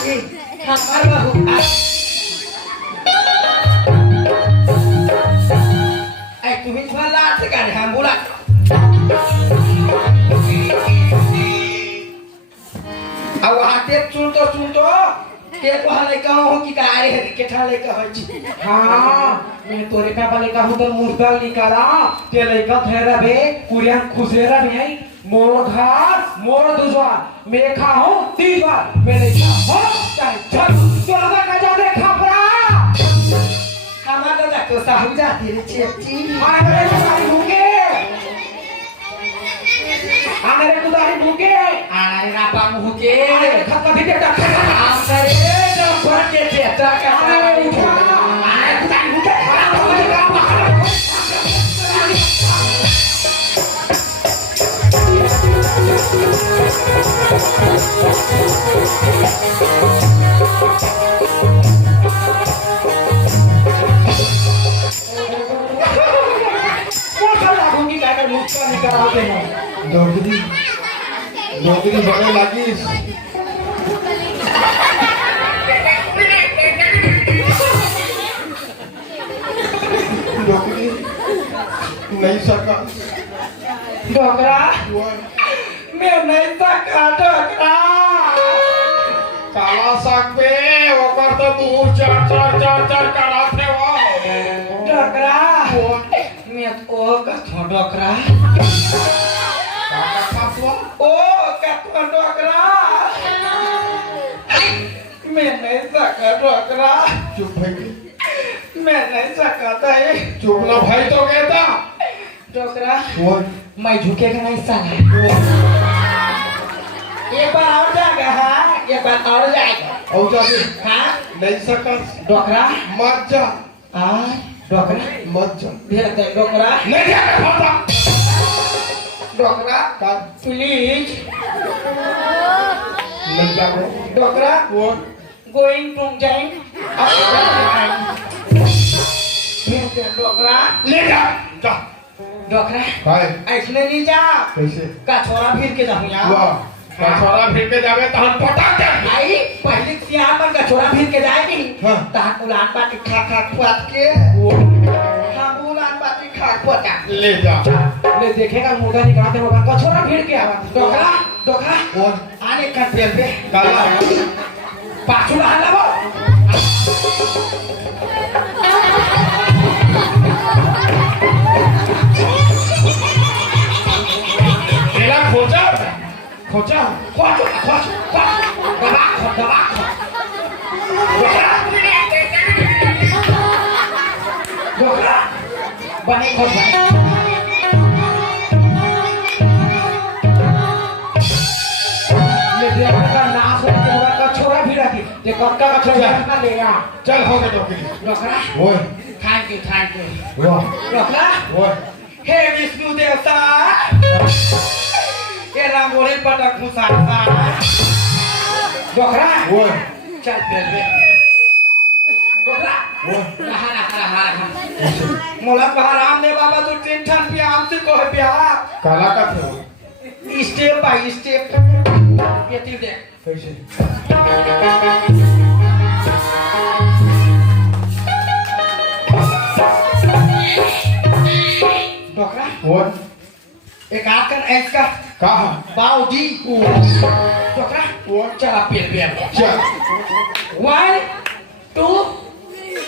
हमार बहू ऐ तुम्ही मला आठ का रे हम बोला अब आते चुनतो के को हले कहूं कि का रे के ठाले का होई छी हां मैं तोरे का वाले का तो मुर्दा निकाला ते लइका थेरा बे कुरियन खुसेरा भी आई मोर घर मोर दुजवा मैं खाऊं 3 बार मैं नहीं खा हो चाहे चल तोरा का जा दे खपरा हमारा तो साहब जाती रे चेची आने रे सारी भूखे आने रे तुदारी भूखे आना रे रापा मुके आने रे खत्ता भी देता आम करे जो पर के देता का आने रे उठा आने तुदारी मुके नौकरी बड़े लागिस नौकरी नहीं सका डोकरा मैं नहीं सका डोकरा काला साग पे ओकर तो दूर चढ़ काला थे वो डोकरा मैं ओ कथो डोकरा ओ कथो डोकरा मैं नहीं सका डोकरा चुप भाई मैं नहीं सका दे चुप ना भाई तो कहता डोकरा वो मैं झुकेगा नहीं साला एक बार और जाएगा हाँ एक बार और जाएगा और जाके हाँ नहीं सका डोकरा मत जा आ डोकरा मत जा भेज दे डोकरा नहीं जा डोकरा का प्लीज नहीं जा डोकरा वो गोइंग टू जाइन भेज दे डोकरा ले जा जा डोकरा भाई ऐसने नहीं जा कैसे का छोरा फिर के जाऊँ यहाँ वाह कछोरा फिर के जावे तहन पटाक दे आई पहले सियार पर का छोरा फिर के जाएगी हाँ। तहां उलान पाटी खा खुआत के वो हम उलान पाटी खा खुआता ले जा ले देखेगा मुर्गा निकालते होगा कछोरा भीड़ के आवा डोकरा डोकरा वो आने का पेड़ पे काला पाछू आ लाओ तेरा खोजा खोजा खोच खोच खोच दबा डोकरा डोकरा बने खोच ले देखेगा नाश होके होगा कछोरा भीड़ की ये कक्का कछोरा ना लेगा चल हो गए नौकरी डोकरा वो थैंक यू वाह डोकरा वो हे विष्णु देवता ये रंगोली पटक मुसाफा डोकरा वो चल बेबे डोकरा वो रहा मोला कहा रामदेव बाबा तो टेंशन पे आमसे कह पिया काला का थे वो स्टेप बाय स्टेप ये ती दे कैसे डोकरा वो एक हाथ कर ऐस का कहा बाउडी डोकरा वो चला पेल पेल चल 1 2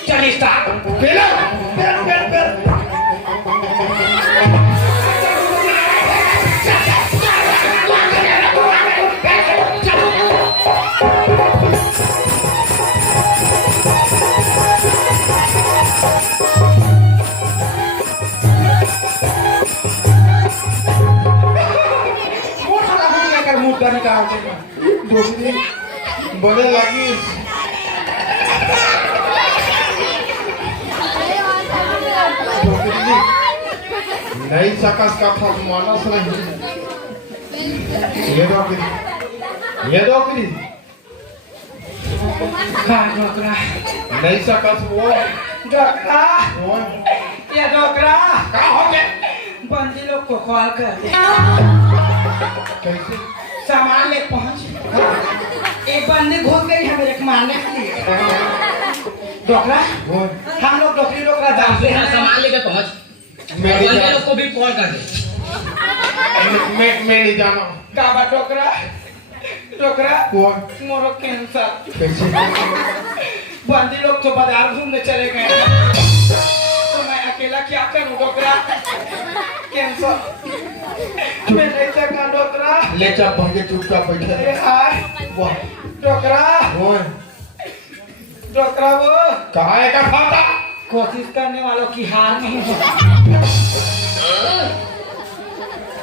चल स्टार्ट पेला पेल पेल पेल मुद्दा निकालते नौकरी बड़े लागी नौकरी नहीं सकस का फल मानस नहीं ये नौकरी हाँ डोकरा नहीं सकस वो डोकरा वो ये डोकरा का हो गए बंदी लोग को कॉल कर कैसे सामान ले पहुंच एक बंदी घुस गई है मेरे को मारने के लिए। डोकरा हम लोग डोकरी डोकरा जानते हैं। सामान लेकर पहुंच, मेरी बंदे जान लोग को भी कॉल कर दे। मैं नहीं जाना का बा डोकरा डोकरा कौन मोरो कैंसर। कैसे बंदी लोग तो बाजार घूमने चले गए हैं, तो मैं अकेला क्या करूं डोकरा? कैंसर मैं नहीं सकता डोकरा। ले जा पहले चुपचाप बैठे अरे हाय वाह डोकरा कौन डोकरा वो कहाँ है का खाता कोशिश करने वालों की हार नहीं है।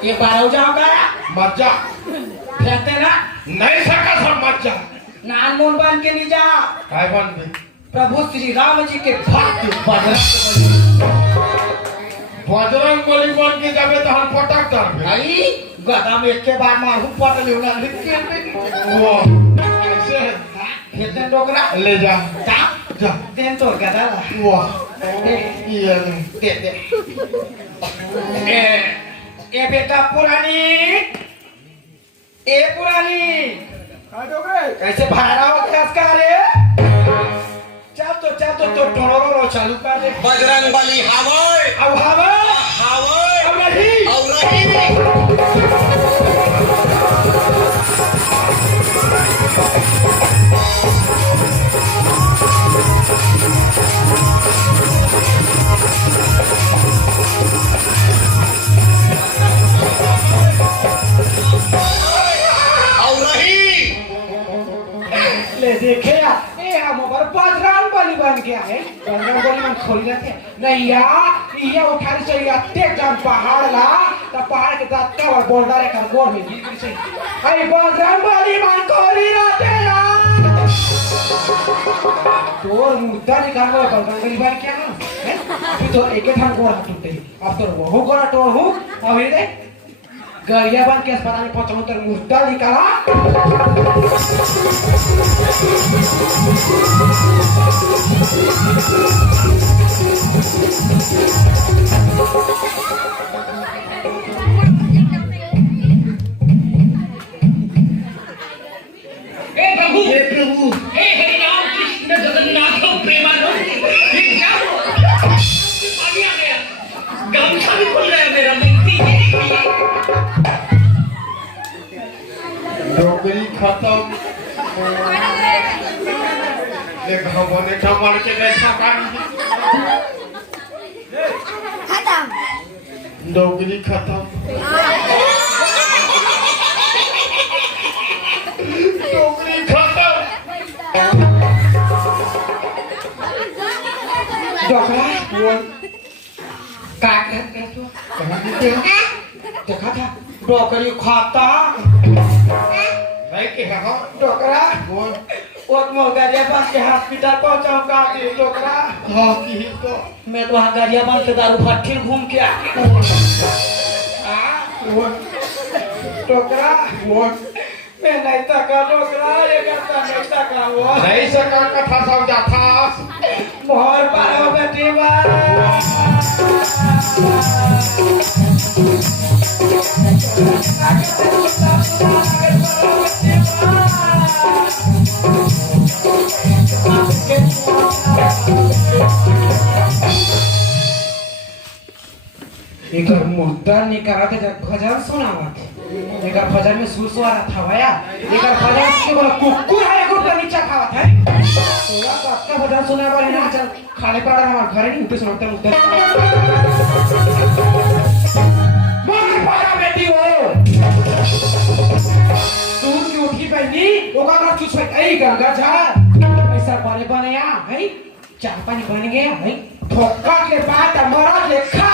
ये बारह जाओ गया मत जा कहते ना नहीं सका सब मत जा नान मून बन के नहीं जा। काय बन भी प्रभु श्री राम जी के भक्त बजरंग बली बन के जाबे तो हम पटक कर भाई गदा में एक के बाद मारू पट लेना वो ऐसे है खेलते डोकरा ले जा जा जा देन तो गदा ला वाह ये नहीं दे दे ए बेटा पुरानी ए पुरानी कैसे भाड़ा हो गया इसका रे? चल तो टोरो चालू कर दे। बजरंग बली हावय अब हवा हावय अब नहीं और रही। और रही। ले देखे ए हम पर बजरंग बली बन गया है। बजरंग बली बन खोल जाते नहीं यार ये उठारी चाहिए टेक जान पहाड़ ला तो पहाड़ के साथ कवर बोल्डर एक गोड़ में गिर से अरे बजरंग बली बन खोली रहते यार तोर मुद्दा निकाल लो बजरंग बली बन क्या है अभी तो एक ठान गोड़ टूटे अब तो वो गोड़ तोड़ हूं अभी दे गरिया बन के अस्पताल में पहुंचाऊं तो मुद्दा निकाला। हे प्रभु हे हरि राम कृष्ण जगन्नाथ प्रेमानंद ये क्या हुआ? पानी आ गया, गमछा भी खुल गया मेरा। डोकरी खत्म एक भगवान ने मार के बैठा कर डोकरी खत्म डोकरी खत्म डोकरा का कहते तू कहाँ गिरे देखा था डोकरी खाता नहीं के हाँ डोकरा कौन और मोगरियाबाद के हॉस्पिटल पहुंचाऊं का डोकरा? हाँ की तो मैं तो वहाँ गरियाबाद के दारू भट्टी घूम के आ कौन डोकरा कौन मैं नहीं तका डोकरा ये करता नहीं तका वो नहीं सका कथा सब जाथा मोहर पारो बेटी बा एक मुद्दा निकाला थे जब भजन सुनावा थे एक भजन में सुसवारा था भैया एक भजन के बोला कुकुर है एक का नीचा खावा था पूरा बात का भजन सुना पर ना चल खाने पड़ा हमारे घर नहीं उठे सुनाते मुद्दा मार पाया बेटी हो तू की उठी पहनी ओका का चुस पे आई गंगा जा ऐसा बने बने या है चाय पानी बन गया है ठोका के बाद हमारा देखा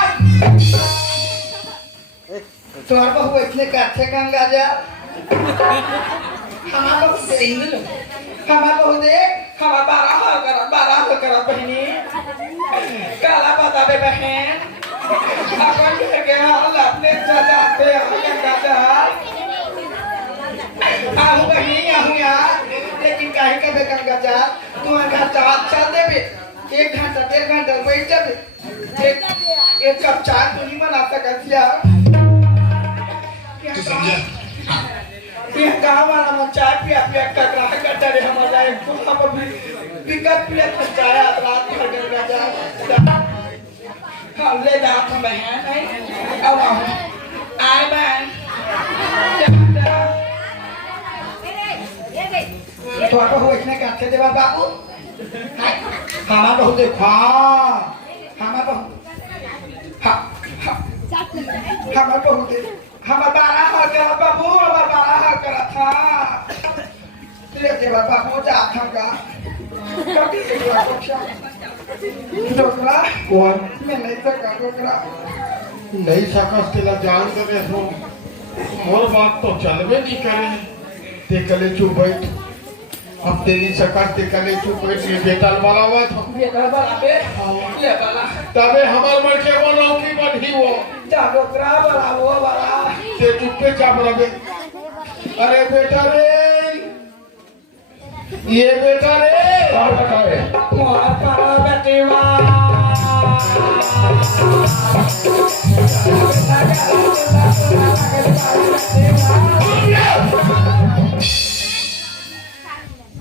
तोहर बहू इतने करते गंगा जा हमारा बहू सिंगल हमारा बहू देख हमारा 12 कर बहनी काला बतावे बहन अपन के हाल अपने जाते गंगा जा आहू बहनी आहू यार लेकिन काहे का गंगा जा तू घर चल देबे 1 घंटा 1.5 घंटा बैठ जाबे एक कप चाय तू नहीं बना सकत यार तू समझा ये गाँव वाला चाय पिया पिया कर रहा है हम अभी विकट प्रिय खचाया रात भर कर राजा हाँ ले जा तो बहन नहीं अब आए बहन तो आपको हो इतने काटे देवा बाबू हमारा बहुत देखा हमारा बहुत हमारा बहुत हमारा 12 हाल करा बाबू हमारा 12 हाल करा था ले देवा बाबू जा था कभी देवा को क्या डोकरा कौन मैं नहीं सका डोकरा नहीं सकस तेला जान दे हो मोर बात तो चलवे नहीं करे ते कले चुप बैठ अब तेरी सकस ते कले चुप बैठ ये बेताल वाला हुआ था ये बाबा बे ले बाला तबे हमार मर के वो लौकी बढ़ी वो जा डोकरा वाला वो वाला ते चुप्पे चाप रहे अरे बेटा रे ये बेटा रे और बताए मोर पारा बेटीवा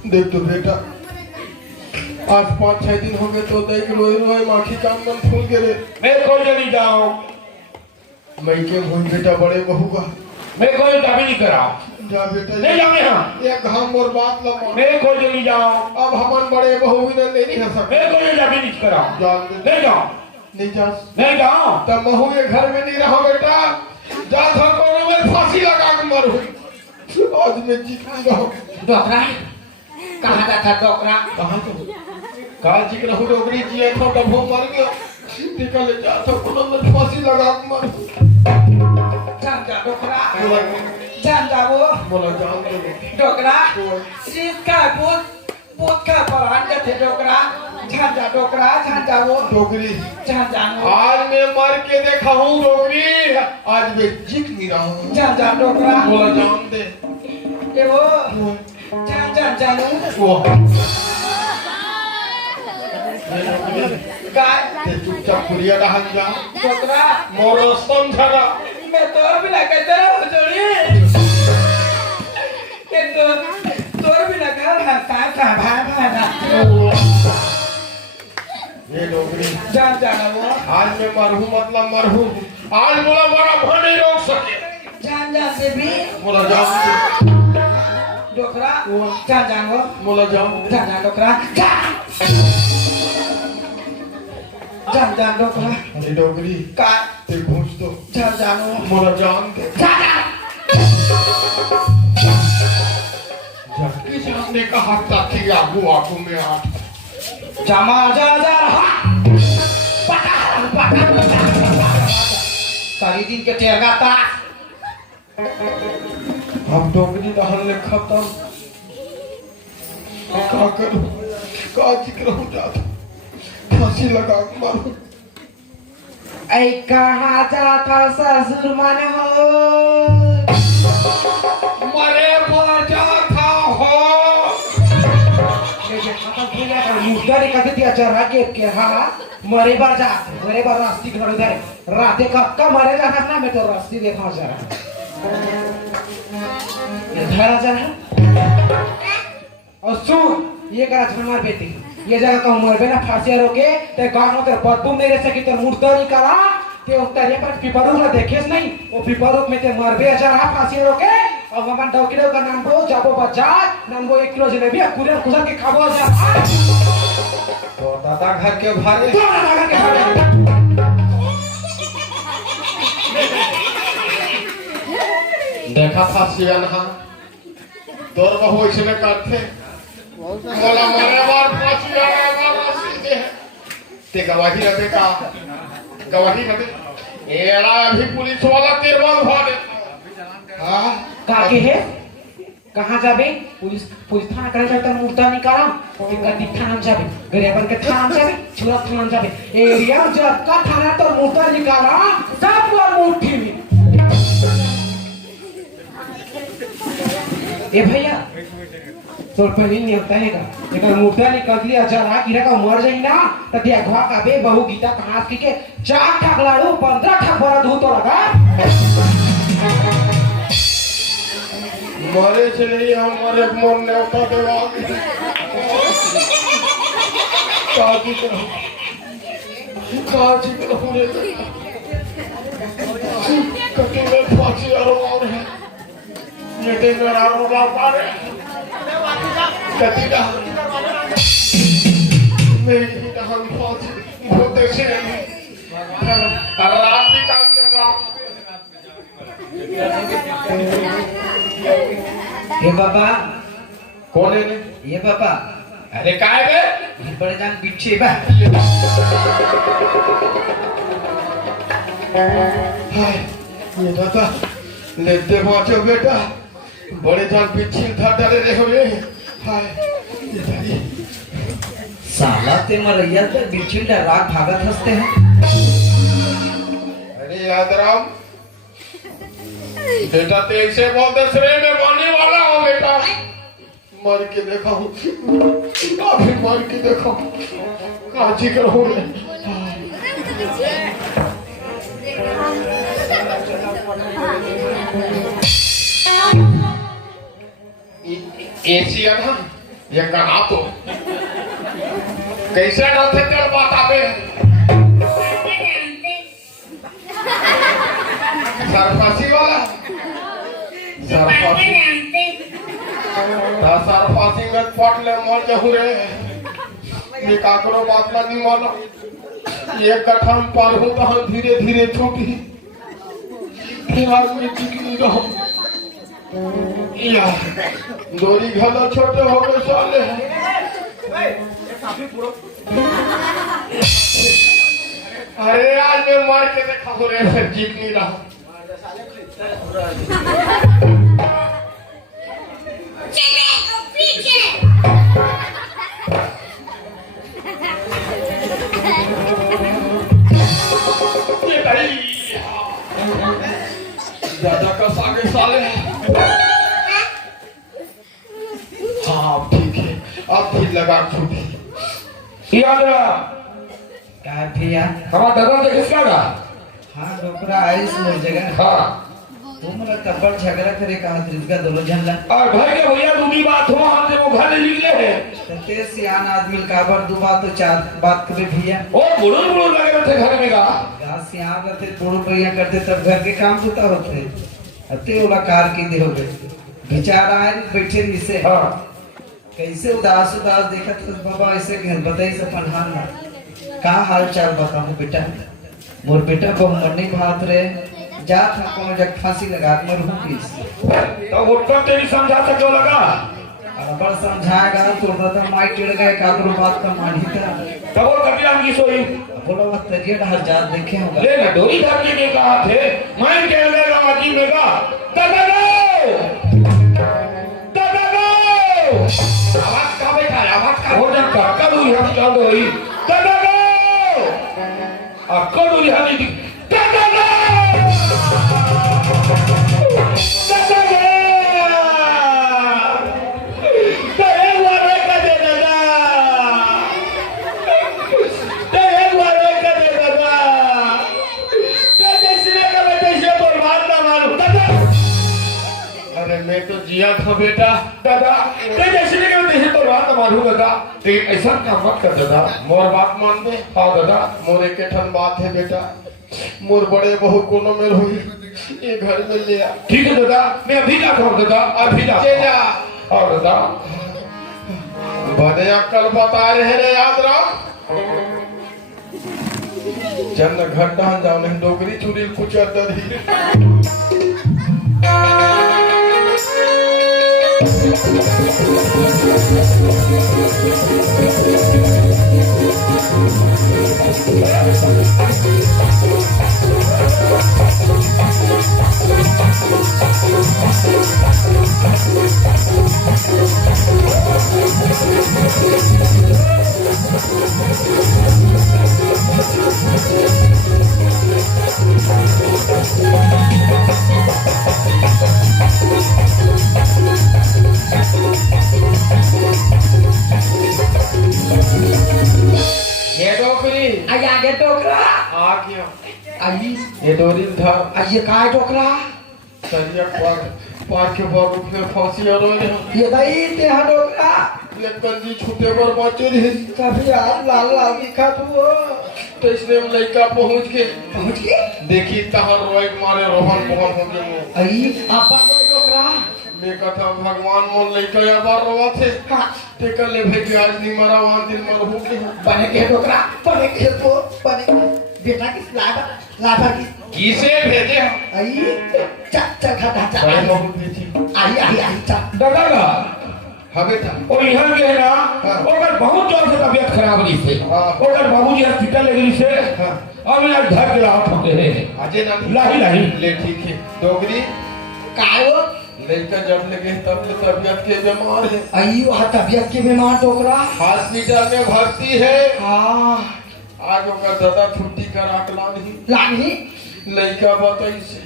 देख तो बेटा आज 5-6 दिन हो गए तो देख रोए रोए माखी काम मन फूल गए मैं कोई नहीं जाऊं मैं के भूल बेटा बड़े बहू का मैं कोई दाबी नहीं कराऊं जा बेटा नहीं जाऊंगे हम एक घाम और बात लमा मैं कोई नहीं जाऊं अब हमन बड़े बहू भी नहीं है सकते मैं कोई दाबी नहीं कराऊं जान दे नहीं जाऊं नहीं जा नहीं जाऊं तब महू ये घर में नहीं रहो बेटा जा था कोनो में फांसी लगा के मरो आज मैं जीत नहीं रहो डोकरा कहाँ जाता डोकरा कहां तो काल जी के रहू डोगरी जी तो तब वो मर गया निकल जा था कोनो में फांसी लगा के मरो जान जा डोकरा जान जा वो बोला जान दे डोकरा इसका पूत का परान जाते डोकरा जान जा डोकरा जान जा वो डोगरी जान जा आज मैं मर के देखा हूँ डोगरी आज मैं जीत नहीं रहा हूँ जान जा डोकरा बोला जान दे ये वो जान जान जानू वो गाय ते चुपचाप कुरिया डाल जा डोकरा मोरो समझा मैं तो भी लगा तेरा हो जोड़ी ये तो भी लगा भाषा का भाषा ये डोगरी जान जाना वो आज मैं मरहूँ मतलब मरहूँ आज बोला बड़ा भाई नहीं रोक सके जान जा से भी बोला जान डोकरा जान जान वो बोला जान जान जान डोकरा जान जान डोकरा ये डोगरी का ते पूछ तो जान जानो बोला जान दे जान जान झटकी सामने का हाथ ताकि आगू आगू में हाथ जमा जा जा रहा पटा सारी दिन के तेरगा ता हम डोगरी दहन ले खत्म का करूं का जिक्र हो जाता फांसी लगा के मारूं ऐ कहाँ जाता ससुर मन हो मरे पर जाता हो मुर्दारी कहते दिया जरा के हाँ मरे बार जा मरे बार रास्ती घर उधर राते कब मरे जाना ना मैं तो रास्ती देखा जरा इधर आ जरा और सुन ये करा झमार बेटी ये जगह का उम्र पे ना फांसी रोके ते गांव में तेरे बदबू नहीं रह सकी तो मुर्दारी करा ते उतरे पर पिपरू ना देखेस नहीं वो पिपरू में ते मर बे जरा फांसी रोके और हमारे डॉक्टर का नाम को जाबो बाजार नाम को 1 किलो जलेबी पूरे कुछ के खाबो जा तो दादा घर के भारे तो ना लगा के खाबो देखा फांसी अनहा दौर बहु इसने करते बोला मरे बार फांसी आया बार सीधे ते गवाही रहे का गवाही रहे एरा अभी पुलिस वाला तेरवा भागे हाँ काके है कहाँ जाबे पुलिस थाना करे जाता मुर्दा निकाला और गद्दी थाना जाबे गरेबन के थाना जाबे छुरा थाना जाबे एरिया जब का थाना तो मुर्दा निकाला सब वो मुट्ठी में ए भैया तोर पहले नहीं होता है का लेकिन मुर्दा निकल लिया जरा गिरा का मर जाई ना त दिया घवा का बे बहु गीता कहां की के 4 ठक लाड़ू 15 ठक भरा धू तो लगा मरे से नहीं हमारे मन ने उठा देवा काजी करो रे कतले फांसी और है ये दिन रात ना पारे कतीला मेरी हम फांसी होते से रात निकाल के रात ये बाबा कौन है रे ये बाबा अरे काय बे ये बड़े जान पीछे बा हाय ये दादा लेते बाँचो बेटा बड़े जान पीछे था डरे रहे हो रे हाय ये दादी साला ते मरैया ते बिछिल राग भागत हंसते हैं अरे यादराम बेटा तेज से बोलते श्रेय में बनने वाला हो बेटा मर के देखा हूँ काफी मर के देखा हूँ काजी करो रे एशिया ना ये कहा तो कैसे रहते कर बात आवे सरफासी वाला सरफासी सरफासी में पट ले मर जहू रे निकाकरो बात ना नहीं मानो ये कठम पर हो तो हम धीरे धीरे छूटी फिलहाल में टिकनी रहो या दोरी घला छोटे हो गए साले अरे आज मैं मार के देखा हो रे फिर जीत नहीं रहा दादा का सागे साले हाँ ठीक है अब भी लगा छूटी याद क्या भैया हमारा दादा तो किसका था हाँ डोकरा आइस मोर जगह हाँ तुम लोग तब्बड़ झगड़ा करे कहा तिरका दोनों झंडा और घर के भैया दूनी बात हो हमसे वो घर निकले हैं तते सियान आदमी काबर दो बात तो चार बात करे भैया ओ बुढ़ू बुढ़ू लगे रहते घर में का गांव सियान रहते बुढ़ो भैया करते तब घर के काम होता होते अते ओला कार की दे हो गए बेचारा है बैठे नीचे हाँ कैसे उदास उदास देखा तो बाबा ऐसे बताई से पनहान ना का हाल चाल बताऊं बेटा मोर बेटा को मरने भात रे जा था कौन जग फांसी लगा मर हूं प्लीज तो उत्तर तेरी समझा सको लगा अबर समझाएगा तो दादा माई टेढ़ गए काकरो बात का मानी था तब वो कपिला की सोई बोलो वक्त तजिए हजार देखे होगा ले ना डोरी धरके के कहा थे मैं कह देगा माजी में का दादा आवाज का बैठा है आवाज का हो जा का दू हम चल रही दादा अक्को दू हनी दी दादा मैं तो जिया था बेटा दादा ते जैसे नहीं करते हैं तो बात मालूम दादा ते ऐसा काम मत कर दादा मोर बात मान दे हाँ दादा मोरे के ठन बात है बेटा मोर बड़े बहु कोनो में हुई ये घर में ले आ ठीक है दादा मैं अभी जाता हूँ दादा अभी जा ले जा और दादा बड़े अक्कल बता रहे रे याद रख चंद घट्टा जाओ नहीं डोगरी चुरी कुछ दरी ये डोकरी आई आगे टोकरा आ गया आई ये डोरी धर आई ये काय टोकरा सरिया पर पार के बार उठे फांसी और ये भाई ते हडोका ये कंजी छूटे पर बचे रहे कभी आप लाल लाल दिखा तू तो इसने लड़का पहुंच के देखी तहर रोए मारे रोहन मोहन हो गए आई आपा कोई डोकरा मैं कथा भगवान मोर लड़का या बार रोवा थे ते कर ले भाई कि आज नहीं मरा वहां दिन मर हो के बने के डोकरा बने के तो बने बेटा किस लाभा की किसे भेजे आई चक खाता चक भाई बहुत बेटी आई चक दादा हाँ बेटा और यहाँ के है ना ओकर बहुत जोर से तबीयत खराब रही से ओकर बाबूजी हॉस्पिटल ले गई से और मैं आज घर के लाहौट होते हैं अजय ना लाही ले ठीक है डोगरी कायो लड़का जब लगे तब तो तबीयत के बीमार है आई वहाँ तबीयत के बीमार डोकरा हॉस्पिटल में भर्ती है हाँ आज ओकर दादा छुट्टी करा के लानी लड़का बताई से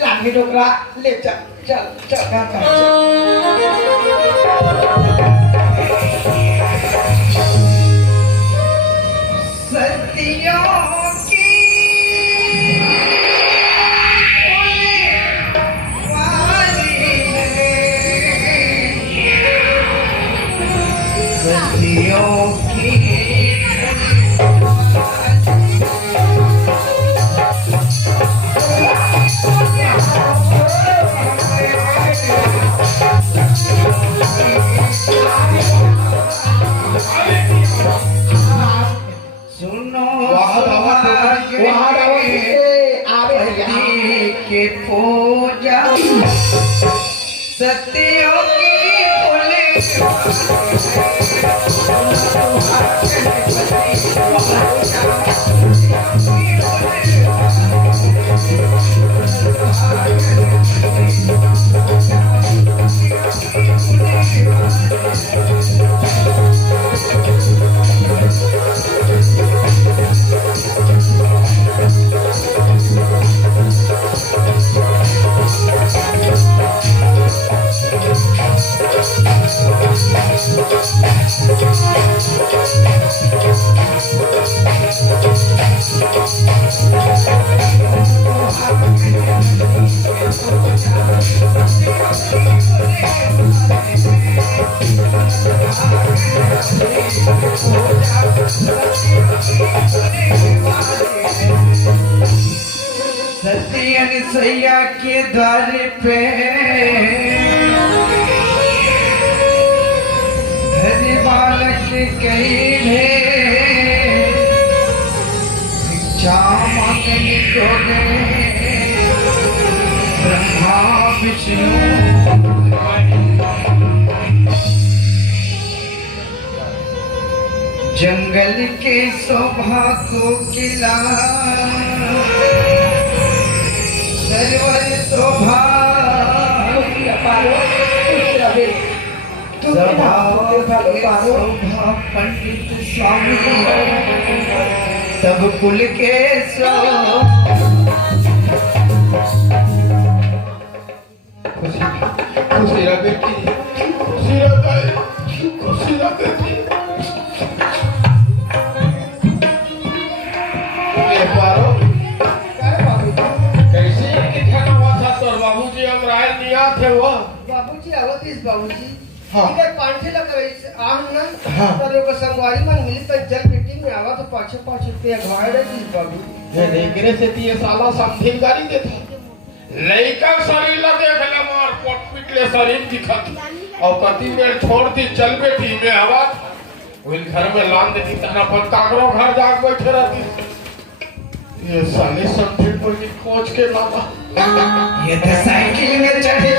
लानी डोकरा ले चल सतियों की सतियों की सुनो के पूजा सत्यों की सतियन सैया के द्वार पे हरि बालक कहे भिक्षा मांगने को गए ब्रह्मा विष्णु जंगल के शोभा को किला सरवर शोभा शोभा पंडित स्वामी तब कुल के खुशी रा बेटी खुशी रा भाई खुशी रा बेटी ये पारो कैसे के खाना हुआ था तोर बाबूजी हम राय दिया थे वो बाबूजी आवत इस बाबूजी हाँ। इधर पांठे लग रही आह ना तो को संगवारी मन मिली तो जल मीटिंग में आवा तो पाछे पाछे पे घाय रही इस बाबू ये नेगरे से ती साला समझिल गाड़ी देता लइका शरीर ला देख ले मार पोट पिटले शरीर दिखत और कति में छोड़ती चल बैठी में हवा उन घर में लान देती तना पर कागरो घर जाग बैठे रहती ये साले समझिल पर की कोच के लाला ये तो साइकिल में चढ़े